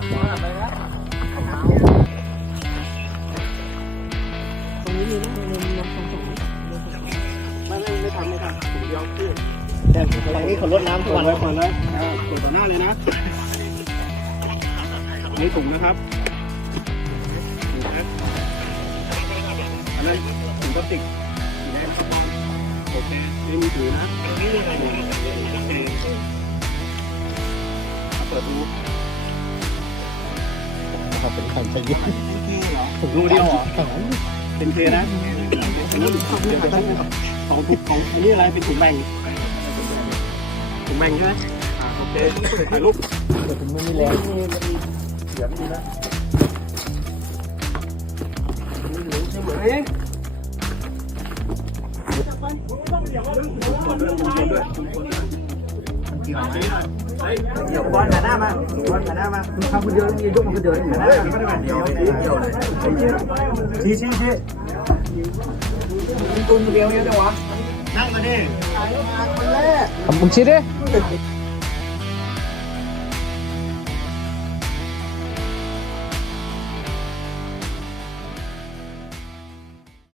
ตรงนี้มีนะมีมีทำถุงไม่ไม่ไม่ทำไม่ทำถุงเดีวขึ้นแต่อย่างนี้ขอลดน้ำทุกวันเลยก่อนนะยกดต่อหน้าเลยนะนี่ถุงนะครับอันนั้ถุงพลาสติกสีแดงโอเคไม่มีถือนะเปิดดู ครับเป็นขันใช้ยิงดูดิเป็นเคนะอันนี้ของถุงของอันนี้อะไรเป็นถุงแบ่งถุงแบ่งใช่ไหมอ่าโอเคถ่ายรูปแต่ถึงไม่มีแรงเสียงดีนะเหมือนเองเดี๋ยว บอลหันหน้ามาบอลหันหน้ามาทำคนเดียวมีลูกมันคนเดียวหันหน้าเดียวเดียวเลยชี้ชี้ชี้ตุ้มเดียวเนี่ยเดี๋ยวะนั่งมาดิมึงชี้ดิ